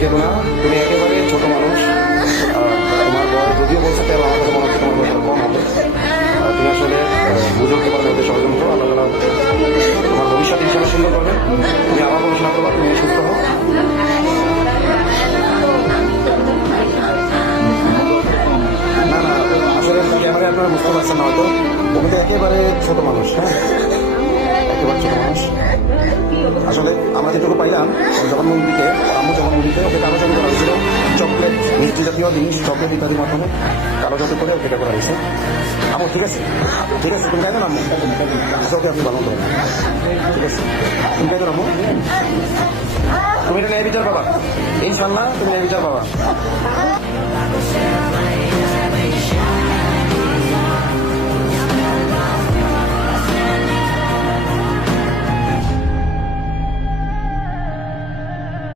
কেন না, তুমি একেবারে ছোট মানুষ। তোমার বয়স যদিও বলছে তেরো, আমার কাছে মনে হচ্ছে তোমার বয়স কম হবে। তুমি আসলে বুঝে উঠতে পারবে ওদের ষড়যন্ত্র। আল্লাহ তাআলা তোমার ভবিষ্যৎ হিসাবে সুন্দর করবে। তুমি আবার পড়াশোনা করবা, তুমি সুস্থ হও। না না, আসলে ক্যামেরায় আপনারা বুঝতে পারছেন না হয়তো, তুমি তো একেবারে ছোট মানুষ। হ্যাঁ, একেবারে ছোট মানুষ। আসলে আমরা যেটুকু পাইলাম জবানবন্দিতে, আম্মু জবানবন্দিতে ওকে কাগজাতি করা হয়েছিল চকলেট, মিষ্টি জাতীয় জিনিস, চকলেট ইত্যাদির মাধ্যমে কাগজাতি করে ওকে এটা করা হয়েছে। আম্মু ঠিক আছে, ঠিক আছে, তুমি খাইতো না আম্মু? আচ্ছা, ওকে আপনি ভালো করবেন, ঠিক আছে, তুমি খাইতো না আম্মু? তুমি এটা ন্যায় বিচার পাবা, ইনশাল্লাহ তুমি ন্যায় বিচার পাবা।